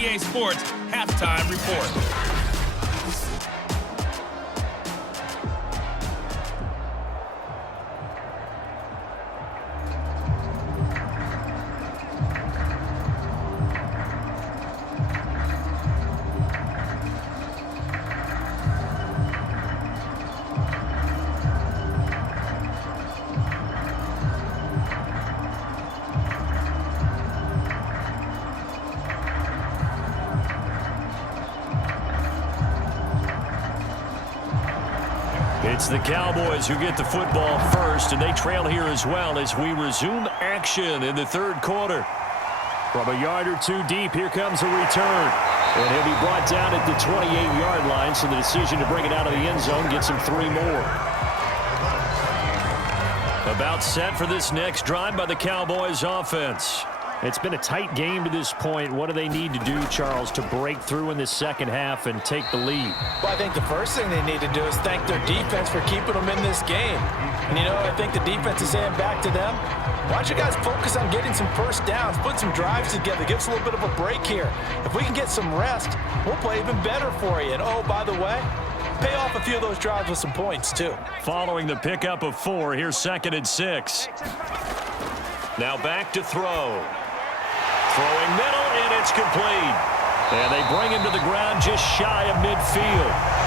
EA Sports Halftime Report. It's the Cowboys who get the football first, and they trail here as well as we resume action in the third quarter. From a yard or two deep, here comes a return. And he'll be brought down at the 28-yard line, so the decision to bring it out of the end zone gets him 3 more. About set for this next drive by the Cowboys offense. It's been a tight game to this point. What do they need to do, Charles, to break through in the second half and take the lead? Well, I think the first thing they need to do is thank their defense for keeping them in this game. And, I think the defense is saying back to them, why don't you guys focus on getting some first downs, put some drives together, give us a little bit of a break here. If we can get some rest, we'll play even better for you. And, oh, by the way, pay off a few of those drives with some points, too. Following the pickup of 4, here's 2nd and 6. Now back to throw. Throwing middle, and it's complete. And they bring him to the ground just shy of midfield.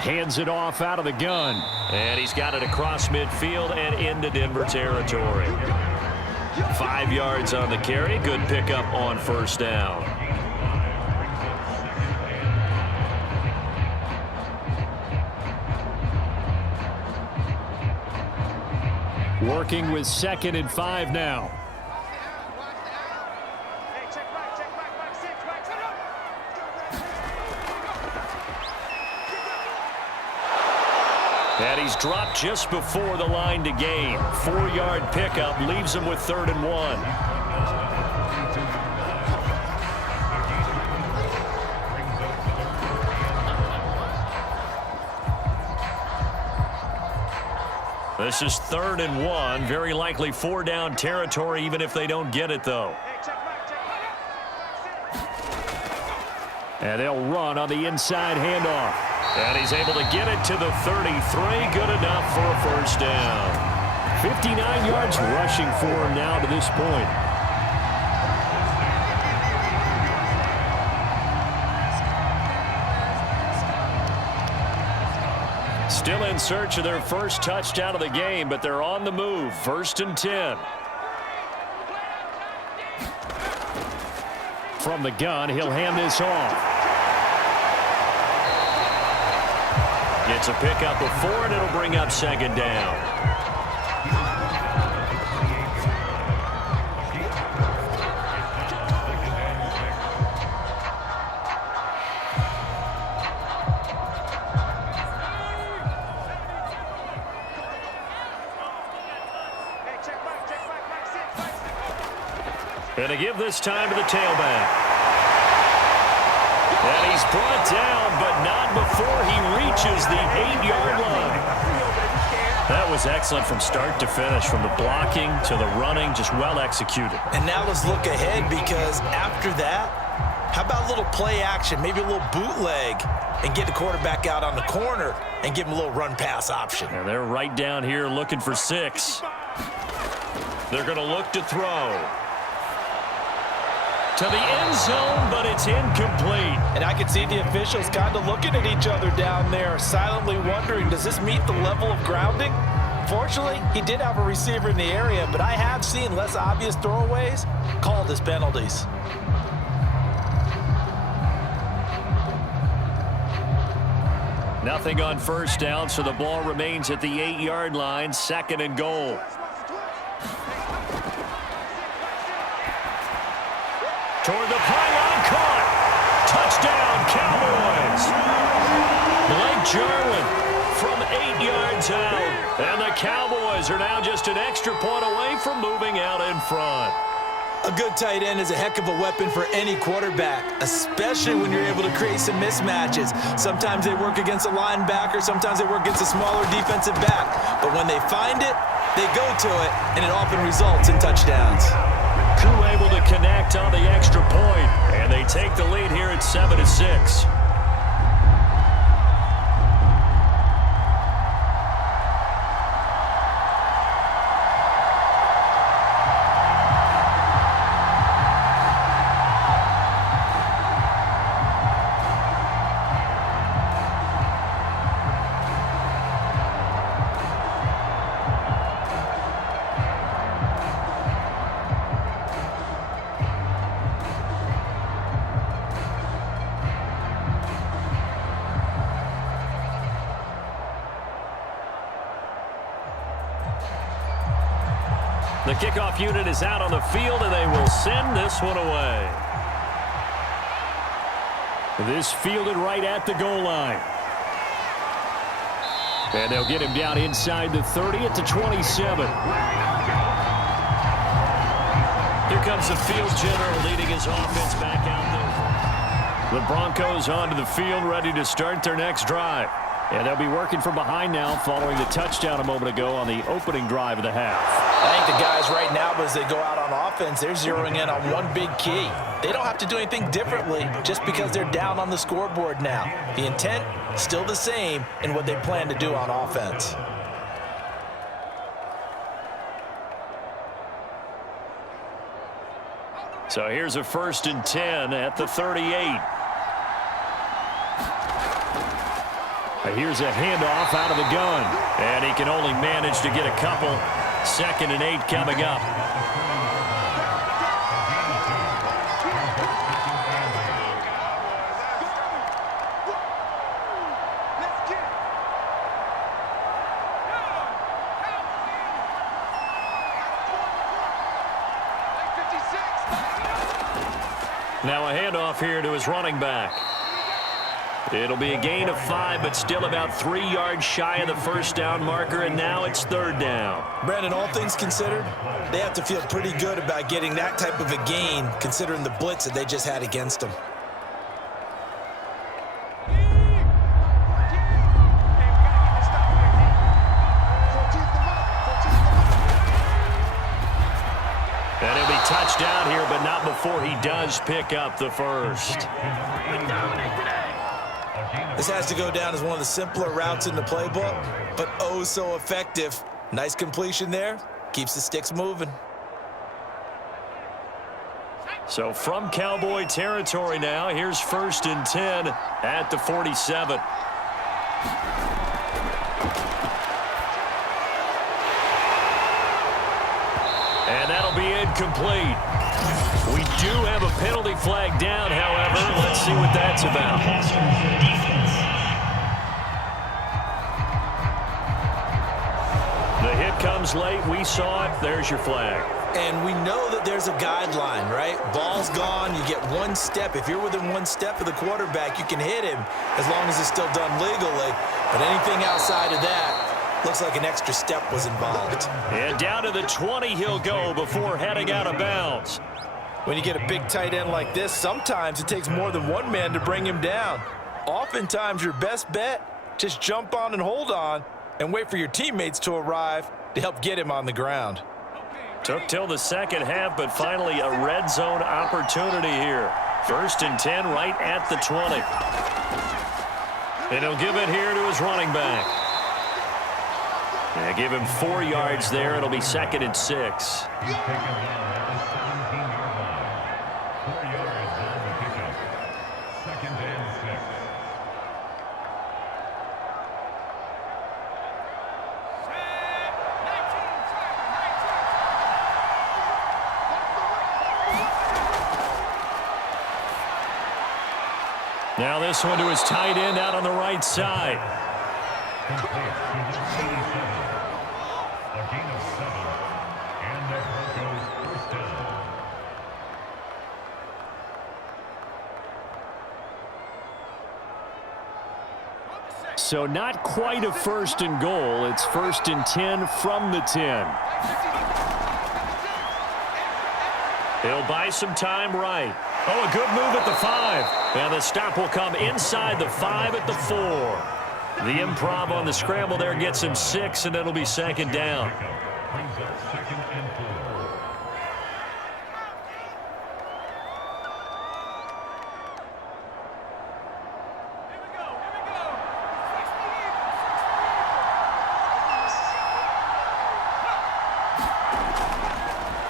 Hands it off out of the gun. And he's got it across midfield and into Denver territory. 5 yards on the carry. Good pickup on first down. Working with 2nd and 5 now. And he's dropped just before the line to gain. 4-yard pickup leaves him with 3rd and 1. This is 3rd and 1. Very likely 4-down territory, even if they don't get it, though. And they'll run on the inside handoff. And he's able to get it to the 33. Good enough for a first down. 59 yards rushing for him now to this point. Still in search of their first touchdown of the game, but they're on the move. 1st and 10. From the gun, he'll hand this off. It's a pickup of 4, and it'll bring up 2nd down. And to give this time to the tailback. And he's brought down, but not before he reaches the 8-yard line. That was excellent from start to finish, from the blocking to the running, just well executed. And now let's look ahead, because after that, how about a little play action, maybe a little bootleg, and get the quarterback out on the corner and give him a little run-pass option. And they're right down here looking for 6. They're going to look to throw. To the end zone, but it's incomplete. And I can see the officials kind of looking at each other down there, silently wondering, does this meet the level of grounding? Fortunately, he did have a receiver in the area, but I have seen less obvious throwaways called as penalties. Nothing on first down, so the ball remains at the 8-yard line, 2nd and goal. Toward the pylon, caught. Touchdown, Cowboys. Blake Jarwin from 8 yards out. And the Cowboys are now just an extra point away from moving out in front. A good tight end is a heck of a weapon for any quarterback, especially when you're able to create some mismatches. Sometimes they work against a linebacker, sometimes they work against a smaller defensive back. But when they find it, they go to it, and it often results in touchdowns. Crew able to connect on the extra point, and they take the lead here at 7-6. The kickoff unit is out on the field, and they will send this one away. This fielded right at the goal line. And they'll get him down inside the 30 at the 27. Here comes the field general leading his offense back out there. The Broncos onto the field, ready to start their next drive. And they'll be working from behind now following the touchdown a moment ago on the opening drive of the half. I think the guys right now, as they go out on offense, they're zeroing in on one big key. They don't have to do anything differently just because they're down on the scoreboard now. The intent, still the same in what they plan to do on offense. So here's a 1st and 10 at the 38. Here's a handoff out of the gun. And he can only manage to get a couple. 2nd and 8 coming up. Now a handoff here to his running back. It'll be a gain of 5, but still about 3 yards shy of the first down marker, and now it's 3rd down. Brandon, all things considered, they have to feel pretty good about getting that type of a gain, considering the blitz that they just had against them. And he'll be touched down here, but not before he does pick up the first. This has to go down as one of the simpler routes in the playbook, but oh so effective. Nice completion there. Keeps the sticks moving. So from Cowboy territory now, here's 1st and 10 at the 47. And that'll be incomplete. We do have a penalty flag down, however. Let's see what that's about. The hit comes late. We saw it. There's your flag. And we know that there's a guideline, right? Ball's gone. You get 1 step. If you're within 1 step of the quarterback, you can hit him as long as it's still done legally. But anything outside of that, looks like an extra step was involved. And down to the 20 he'll go before heading out of bounds. When you get a big tight end like this, sometimes it takes more than one man to bring him down. Oftentimes, your best bet, just jump on and hold on and wait for your teammates to arrive to help get him on the ground. Took till the second half, but finally a red zone opportunity here. 1st and 10 right at the 20. And he'll give it here to his running back. Yeah, give him 4 yards there. It'll be 2nd and 6. Now this one to his tight end out on the right side. So not quite a first and goal. It's 1st and 10 from the 10. He'll buy some time right. Oh, a good move at the 5. And the stop will come inside the 5 at the 4. The improv on the scramble there gets him 6, and it'll be 2nd down.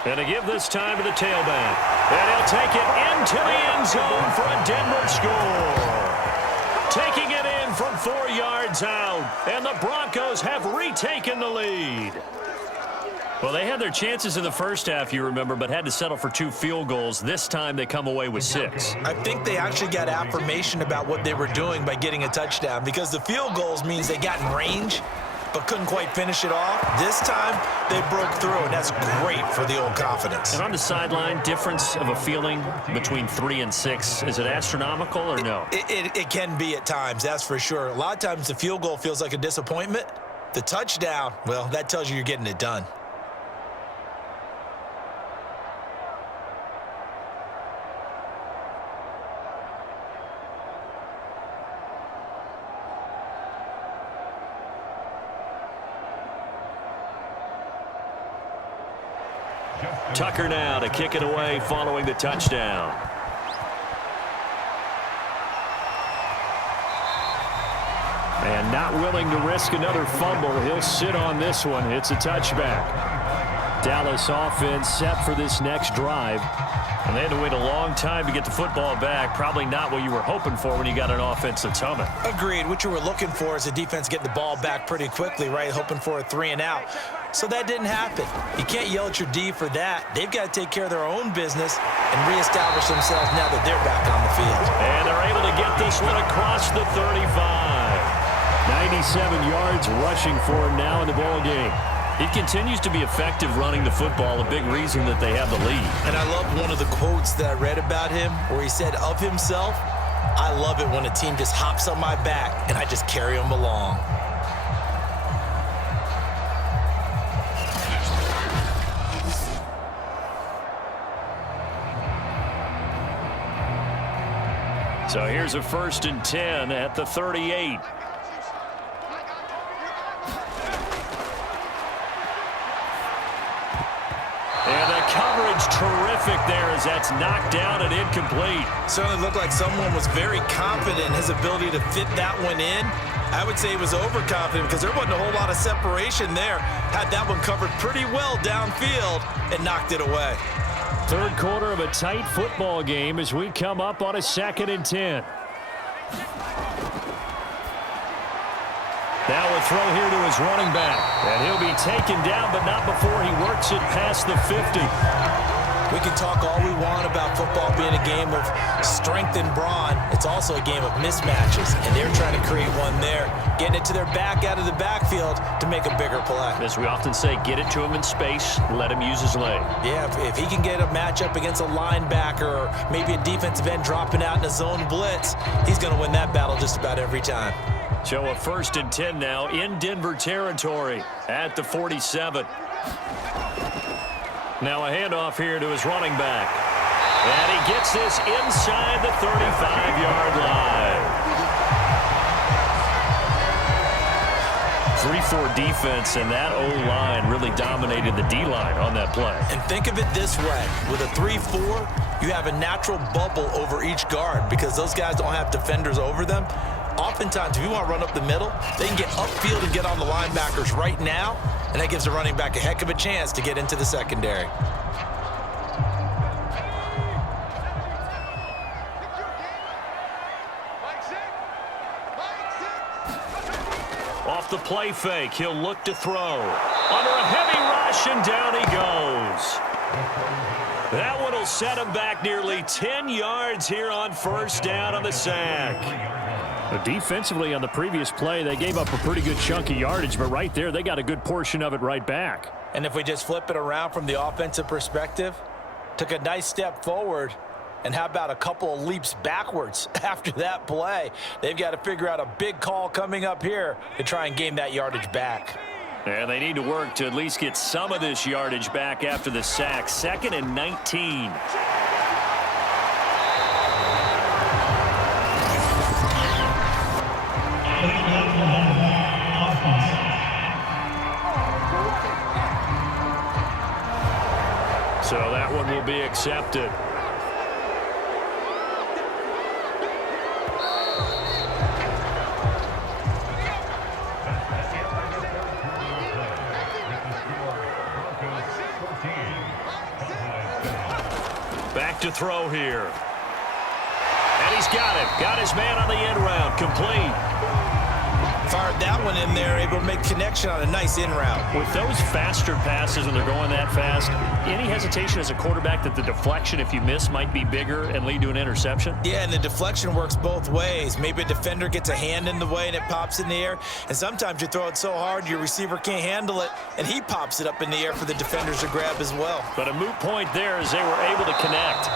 And to give this time to the tailback. And he'll take it into the end zone for a Denver score. Taking it in from 4 yards out. And the Broncos have retaken the lead. Well, they had their chances in the first half, you remember, but had to settle for 2 field goals. This time they come away with 6. I think they actually got affirmation about what they were doing by getting a touchdown, because the field goals means they got in range but couldn't quite finish it off. This time, they broke through, and that's great for the old confidence. And on the sideline, difference of a feeling between 3 and 6, is it astronomical or no? It can be at times, that's for sure. A lot of times the field goal feels like a disappointment. The touchdown, well, that tells you you're getting it done. Tucker now to kick it away following the touchdown. And not willing to risk another fumble. He'll sit on this one. It's a touchback. Dallas offense set for this next drive. And they had to wait a long time to get the football back. Probably not what you were hoping for when you got an offense that's humming. Agreed. What you were looking for is the defense getting the ball back pretty quickly, right? Hoping for a 3 and out. So that didn't happen. You can't yell at your D for that. They've got to take care of their own business and reestablish themselves now that they're back on the field. And they're able to get this one across the 35. 97 yards rushing for him now in the ball game. He continues to be effective running the football, a big reason that they have the lead. And I love one of the quotes that I read about him where he said of himself, "I love it when a team just hops on my back and I just carry them along." So here's a 1st and 10 at the 38. And the coverage terrific there as that's knocked down and incomplete. Certainly looked like someone was very confident in his ability to fit that one in. I would say he was overconfident because there wasn't a whole lot of separation there. Had that one covered pretty well downfield and knocked it away. Third quarter of a tight football game as we come up on a 2nd and 10. Now a throw here to his running back. And he'll be taken down, but not before he works it past the 50. We can talk all we want about football being a game of strength and brawn. It's also a game of mismatches, and they're trying to create one there, getting it to their back out of the backfield to make a bigger play. As we often say, get it to him in space, let him use his leg. Yeah, if he can get a matchup against a linebacker or maybe a defensive end dropping out in a zone blitz, he's going to win that battle just about every time. So a 1st and 10 now in Denver territory at the 47. Now a handoff here to his running back. And he gets this inside the 35-yard line. 3-4 defense, and that O-line really dominated the D-line on that play. And think of it this way. With a 3-4, you have a natural bubble over each guard because those guys don't have defenders over them. Oftentimes, if you want to run up the middle, they can get upfield and get on the linebackers right now, and that gives the running back a heck of a chance to get into the secondary. Off the play fake, he'll look to throw. Under a heavy rush, and down he goes. That one will set him back nearly 10 yards here on 1st down on the sack. Defensively on the previous play, they gave up a pretty good chunk of yardage, but right there, they got a good portion of it right back. And if we just flip it around from the offensive perspective, took a nice step forward, And how about a couple of leaps backwards after that play? They've got to figure out a big call coming up here to try and gain that yardage back. And they need to work to at least get some of this yardage back after the sack. 2nd and 19. So that one will be accepted. Back to throw here. And he's got it. Got his man on the end route. Complete. Fired that one in there, able to make connection on a nice in route. With those faster passes and they're going that fast, any hesitation as a quarterback that the deflection, if you miss, might be bigger and lead to an interception? Yeah, and the deflection works both ways. Maybe a defender gets a hand in the way and it pops in the air. And sometimes you throw it so hard your receiver can't handle it, and he pops it up in the air for the defenders to grab as well. But a moot point there as they were able to connect.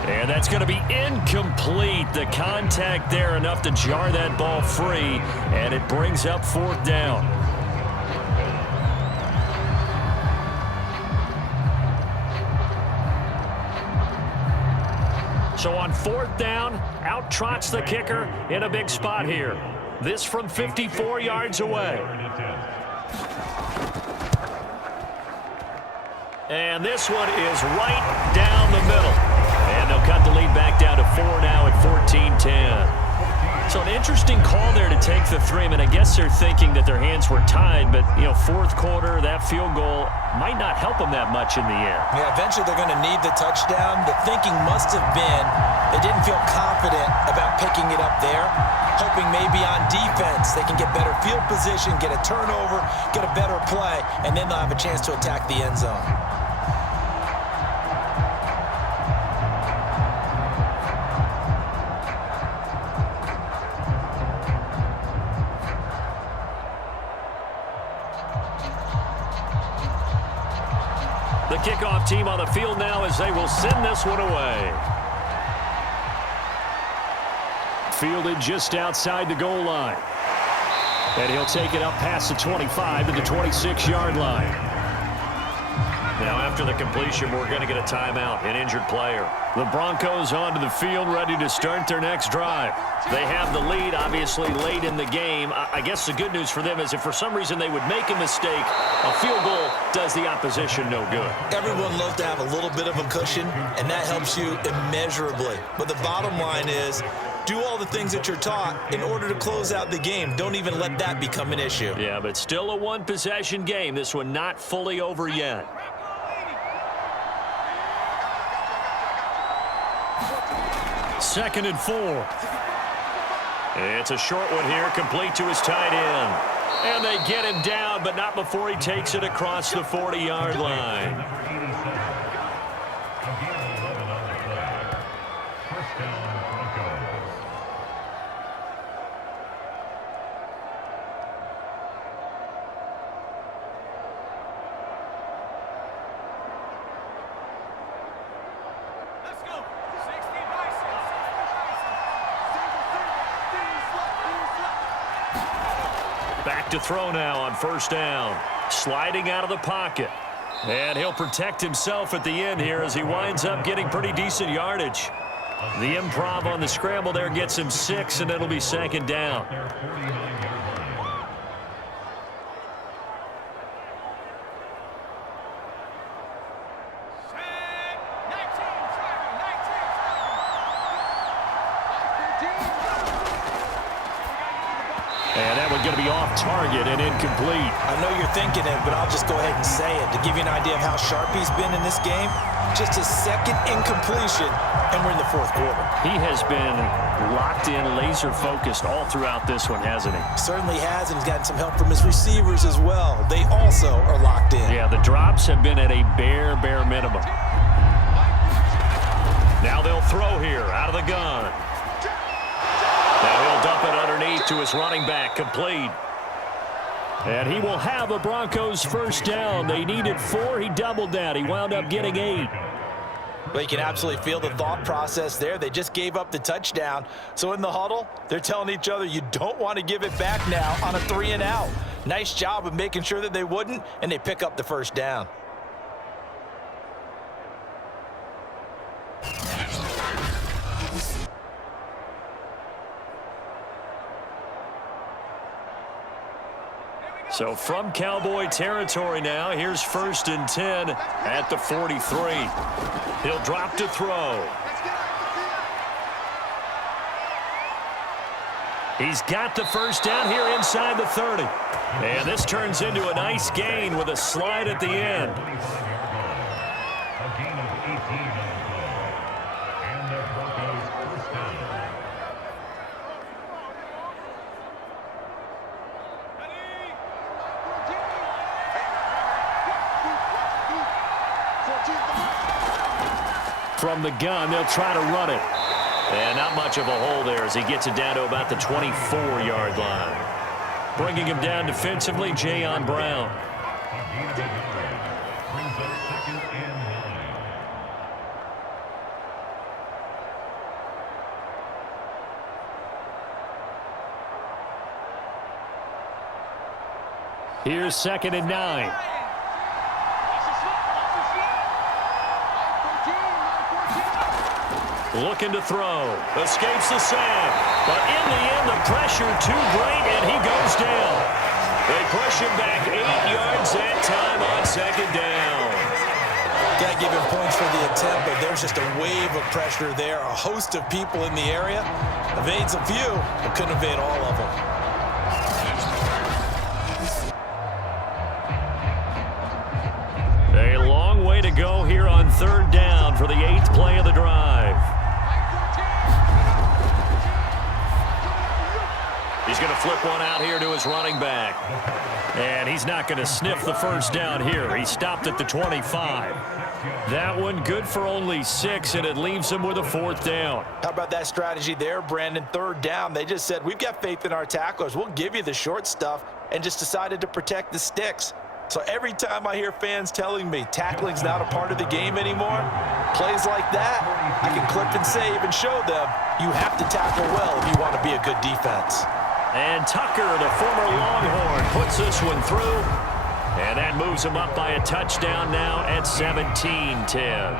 And that's going to be incomplete. The contact there enough to jar that ball free, and it brings up 4th down. So on 4th down, out trots the kicker in a big spot here. This from 54 yards away. And this one is right down the middle. And they'll cut the lead back down to 4 now at 14-10. So an interesting call there to take the 3. I mean, I guess they're thinking that their hands were tied, but, you know, 4th quarter, that field goal might not help them that much in the end. Yeah, eventually they're going to need the touchdown. The thinking must have been they didn't feel confident about picking it up there, hoping maybe on defense they can get better field position, get a turnover, get a better play, and then they'll have a chance to attack the end zone. The kickoff team on the field now as they will send this one away. Fielded just outside the goal line. And he'll take it up past the 25 to the 26-yard line. Now after the completion, we're going to get a timeout, an injured player. The Broncos onto the field ready to start their next drive. They have the lead, obviously, late in the game. I guess the good news for them is if for some reason they would make a mistake, a field goal does the opposition no good. Everyone loves to have a little bit of a cushion, and that helps you immeasurably. But the bottom line is, do all the things that you're taught in order to close out the game. Don't even let that become an issue. Yeah, but still a one-possession game. This one not fully over yet. Second and 4. It's a short one here, complete to his tight end. And they get him down, but not before he takes it across the 40-yard line. Back to throw now on 1st down. Sliding out of the pocket. And he'll protect himself at the end here as he winds up getting pretty decent yardage. The improv on the scramble there gets him 6, and it'll be 2nd down. And that one's going to be off target and incomplete. I know you're thinking it, but I'll just go ahead and say it. To give you an idea of how sharp he's been in this game, just his 2nd incompletion, and we're in the 4th quarter. He has been locked in, laser-focused all throughout this one, hasn't he? Certainly has, and he's gotten some help from his receivers as well. They also are locked in. Yeah, the drops have been at a bare minimum. Now they'll throw here out of the gun. Now he'll dump it underneath to his running back, complete. And he will have a Broncos 1st down. They needed 4. He doubled that. He wound up getting 8. Well, you can absolutely feel the thought process there. They just gave up the touchdown. So in the huddle, they're telling each other, you don't want to give it back now on a 3-and-out. Nice job of making sure that they wouldn't, and they pick up the first down. So from Cowboy territory now, here's 1st and 10 at the 43. He'll drop to throw. He's got the first down here inside the 30. And this turns into a nice gain with a slide at the end. A gain of 18 and the Broncos first down. From the gun, they'll try to run it. And not much of a hole there as he gets it down to about the 24-yard line. Bringing him down defensively, Jayon Brown. Brings up 2nd and 9. Here's 2nd and 9. Looking to throw. Escapes the sack. But in the end, the pressure too great, and he goes down. They push him back 8 yards that time on 2nd down. Got to give him points for the attempt, but there's just a wave of pressure there. A host of people in the area. Evades a few, but couldn't evade all of them. A long way to go here on 3rd down for the 8th play of the drive. He's going to flip one out here to his running back. And he's not going to sniff the first down here. He stopped at the 25. That one good for only 6, and it leaves him with a 4th down. How about that strategy there, Brandon? 3rd down. They just said, we've got faith in our tacklers. We'll give you the short stuff, and just decided to protect the sticks. So every time I hear fans telling me tackling's not a part of the game anymore, plays like that, I can clip and save and show them you have to tackle well if you want to be a good defense. And Tucker, the former Longhorn, puts this one through. And that moves him up by a touchdown now at 17-10.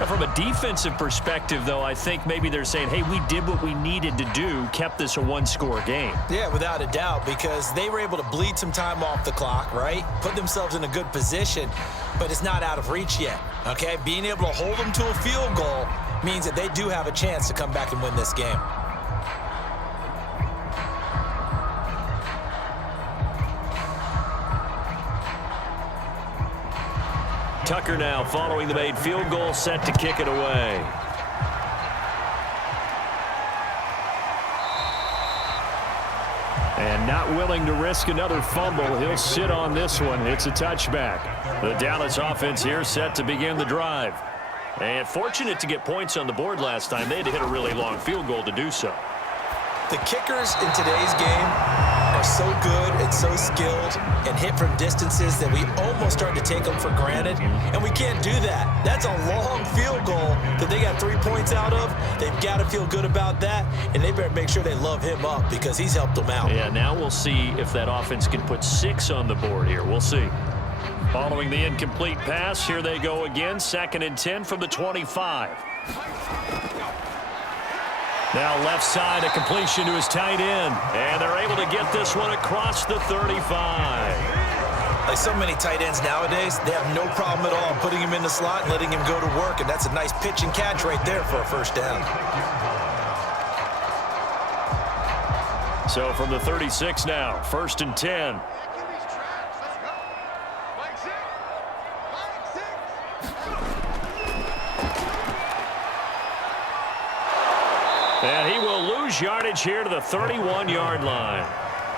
Now, from a defensive perspective, though, I think maybe they're saying, hey, we did what we needed to do, kept this a 1-score game. Yeah, without a doubt, because they were able to bleed some time off the clock, right? Put themselves in a good position, but it's not out of reach yet, okay? Being able to hold them to a field goal means that they do have a chance to come back and win this game. Tucker now following the made field goal, set to kick it away. And not willing to risk another fumble, he'll sit on this one. It's a touchback. The Dallas offense here set to begin the drive. And fortunate to get points on the board last time. They had to hit a really long field goal to do so. The kickers in today's game are so good and so skilled and hit from distances that we almost start to take them for granted, and we can't do that. That's a long field goal that they got 3 points out of. They've got to feel good about that, and they better make sure they love him up because he's helped them out. Yeah, now we'll see if that offense can put 6 on the board here. We'll see. Following the incomplete pass, here they go again. 2nd and 10 from the 25. Now left side, a completion to his tight end. And they're able to get this one across the 35. Like so many tight ends nowadays, they have no problem at all putting him in the slot and letting him go to work. And that's a nice pitch and catch right there for a first down. So from the 36 now, 1st and 10. And he will lose yardage here to the 31-yard line.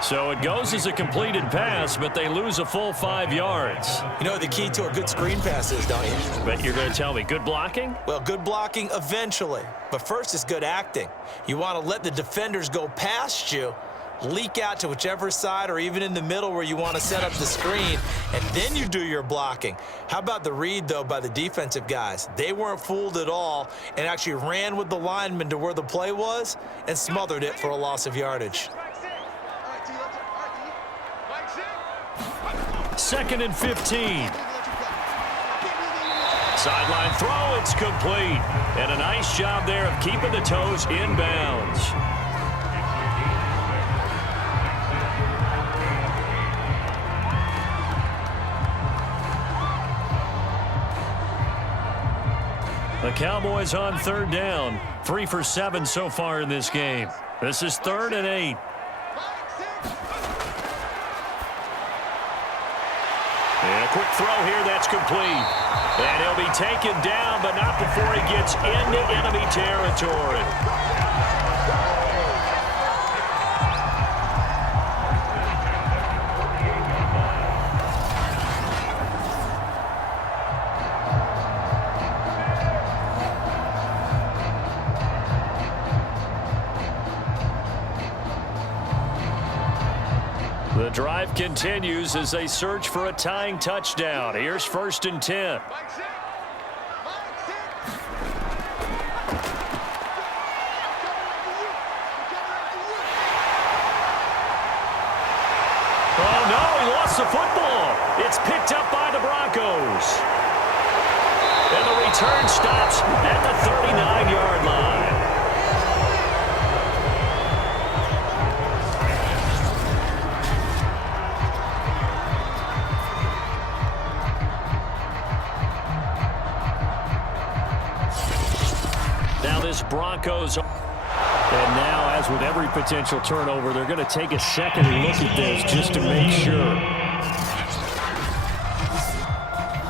So it goes as a completed pass, but they lose a full 5 yards. You know the key to a good screen pass is, don't you? But you're going to tell me, good blocking? Well, good blocking eventually. But first is good acting. You want to let the defenders go past you, leak out to whichever side or even in the middle where you want to set up the screen, and then you do your blocking. How about the read, though, by the defensive guys? They weren't fooled at all and actually ran with the lineman to where the play was and smothered it for a loss of yardage. 2nd and 15. Sideline throw, it's complete. And a nice job there of keeping the toes inbounds. The Cowboys on 3rd down. 3 for 7 so far in this game. This is 3rd and 8. And a quick throw here, that's complete. And he'll be taken down, but not before he gets into enemy territory. The drive continues as they search for a tying touchdown. Here's 1st and 10. Oh, no, he lost the football. It's picked up by the Broncos. And the return stops at the 39-yard line. Now this Broncos, and now as with every potential turnover, they're going to take a second look at this just to make sure.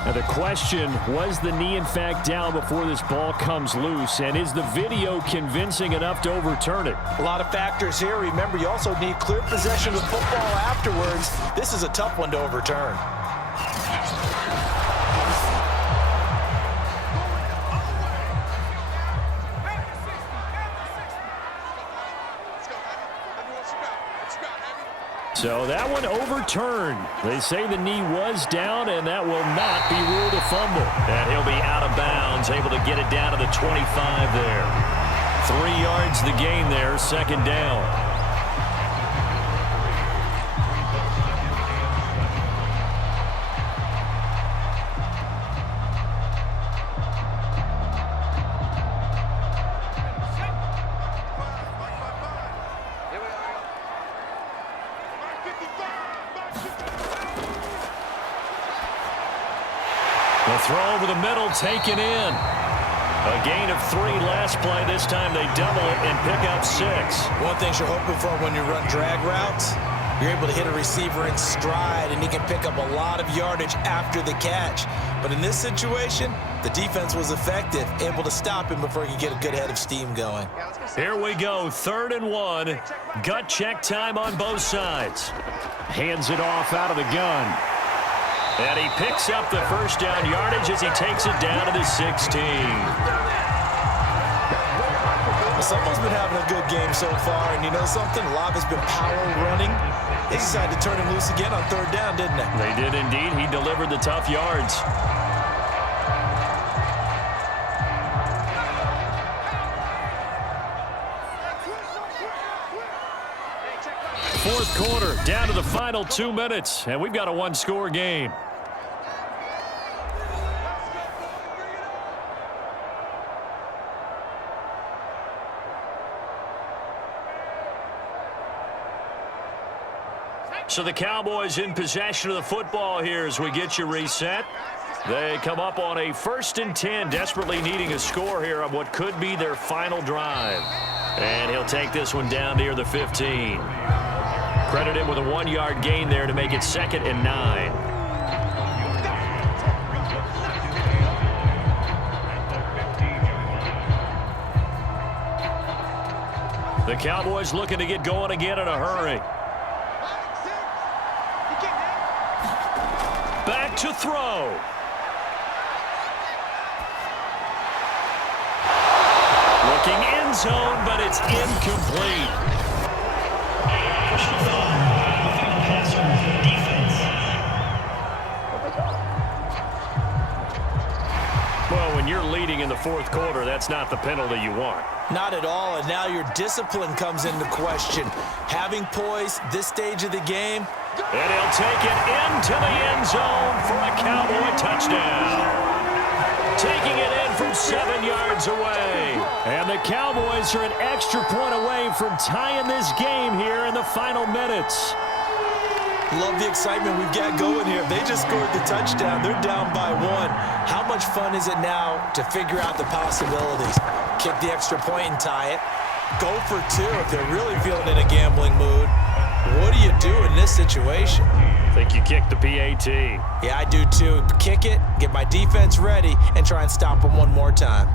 Now the question, was the knee in fact down before this ball comes loose, and is the video convincing enough to overturn it? A lot of factors here. Remember, you also need clear possession of the football afterwards. This is a tough one to overturn. So that one overturned. They say the knee was down, and that will not be ruled a fumble. And he'll be out of bounds, able to get it down to the 25 there. 3 yards the gain there, 2nd down. The throw over the middle, taken in. A gain of 3 last play. This time they double it and pick up 6. One thing you're hoping for when you run drag routes, you're able to hit a receiver in stride, and he can pick up a lot of yardage after the catch. But in this situation, the defense was effective, able to stop him before he could get a good head of steam going. Here we go, 3rd and 1. Gut check time on both sides. Hands it off out of the gun. And he picks up the 1st down yardage as he takes it down to the 16. Someone's been having a good game so far, and you know something? A lot has been power running. They decided to turn him loose again on 3rd down, didn't they? They did indeed. He delivered the tough yards. Fourth quarter, down to the final 2 minutes, and we've got a 1-score game. So the Cowboys in possession of the football here as we get you reset. They come up on a 1st and 10, desperately needing a score here on what could be their final drive. And he'll take this one down near the 15. Credit him with a 1-yard gain there to make it 2nd and 9. The Cowboys looking to get going again in a hurry. Back to throw. Looking end zone, but it's incomplete. personal foul on the passer defense. Well, when you're leading in the fourth quarter, that's not the penalty you want. Not at all, and now your discipline comes into question. Having poise this stage of the game. And he'll take it into the end zone for a Cowboy touchdown. Taking it in from 7 yards away. And the Cowboys are an extra point away from tying this game here in the final minutes. Love the excitement we've got going here. They just scored the touchdown. They're down by 1. How much fun is it now to figure out the possibilities? Kick the extra point and tie it. Go for 2 if they're really feeling in a gambling mood. What do you do in this situation? I think you kick the PAT. Yeah, I do too. Kick it, get my defense ready, and try and stop them one more time.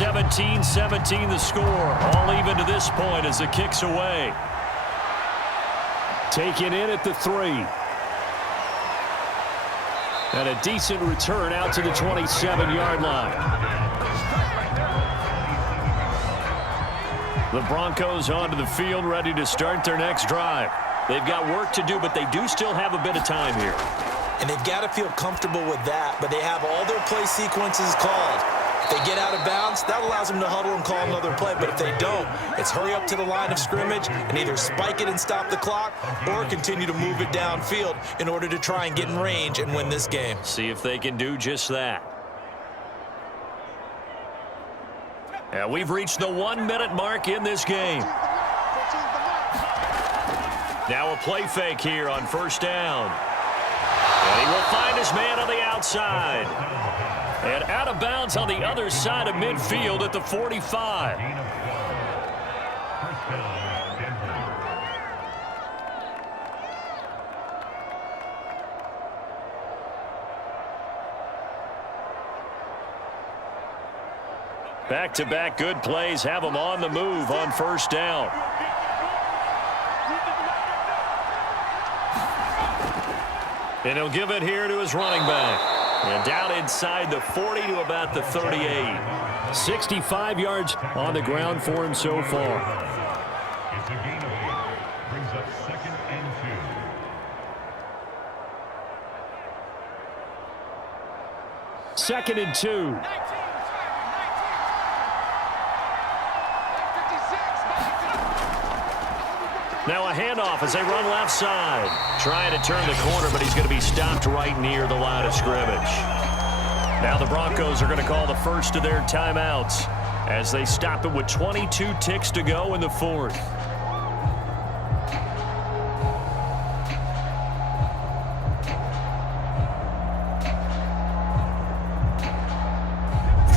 (17-17) the score. All even to this point as the kick's away. Taken in at the 3. And a decent return out to the 27-yard line. The Broncos onto the field, ready to start their next drive. They've got work to do, but they do still have a bit of time here. And they've got to feel comfortable with that, but they have all their play sequences called. If they get out of bounds, that allows them to huddle and call another play. But if they don't, it's hurry up to the line of scrimmage and either spike it and stop the clock or continue to move it downfield in order to try and get in range and win this game. See if they can do just that. And we've reached the 1-minute mark in this game. Now a play fake here on first down. And he will find his man on the outside. And out of bounds on the other side of midfield at the 45. Back-to-back good plays have him on the move on first down. And he'll give it here to his running back. And down inside the 40 to about the 38. 65 yards on the ground for him so far. It's a gain of 8. Brings up 2nd and 2. Second and 2. Now a handoff as they run left side. Trying to turn the corner, but he's going to be stopped right near the line of scrimmage. Now the Broncos are going to call the first of their timeouts as they stop it with 22 ticks to go in the fourth.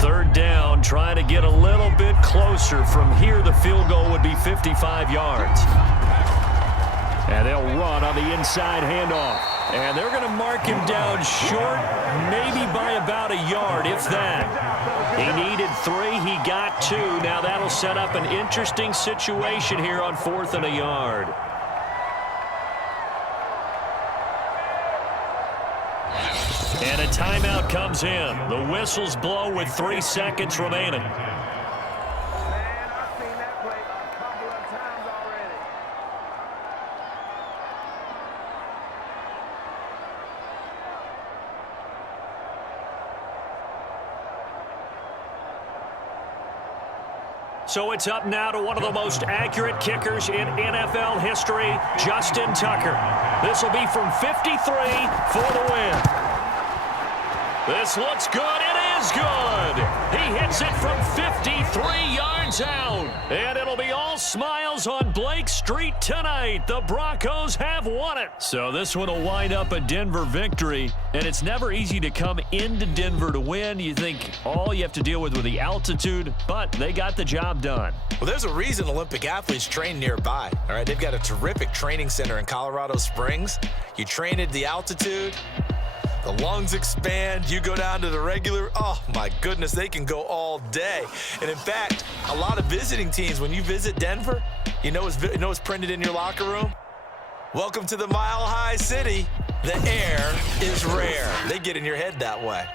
Third down, trying to get a little bit closer. From here, the field goal would be 55 yards. And they'll run on the inside handoff. And they're going to mark him down short, maybe by about a yard, if that. He needed 3. He got 2. Now that'll set up an interesting situation here on 4th and a yard. And a timeout comes in. The whistles blow with 3 seconds remaining. So it's up now to one of the most accurate kickers in NFL history, Justin Tucker. This will be from 53 for the win. This looks good. It is is good. He hits it from 53 yards out. And it'll be all smiles on Blake Street tonight. The Broncos have won it. So this one will wind up a Denver victory. And it's never easy to come into Denver to win. You think all you have to deal with the altitude, but they got the job done. Well, there's a reason Olympic athletes train nearby. All right, they've got a terrific training center in Colorado Springs. You train at the altitude, the lungs expand, you go down to the regular, oh my goodness, they can go all day. And in fact, a lot of visiting teams, when you visit Denver, you know what's printed in your locker room? Welcome to the Mile High City. The air is rare. They get in your head that way.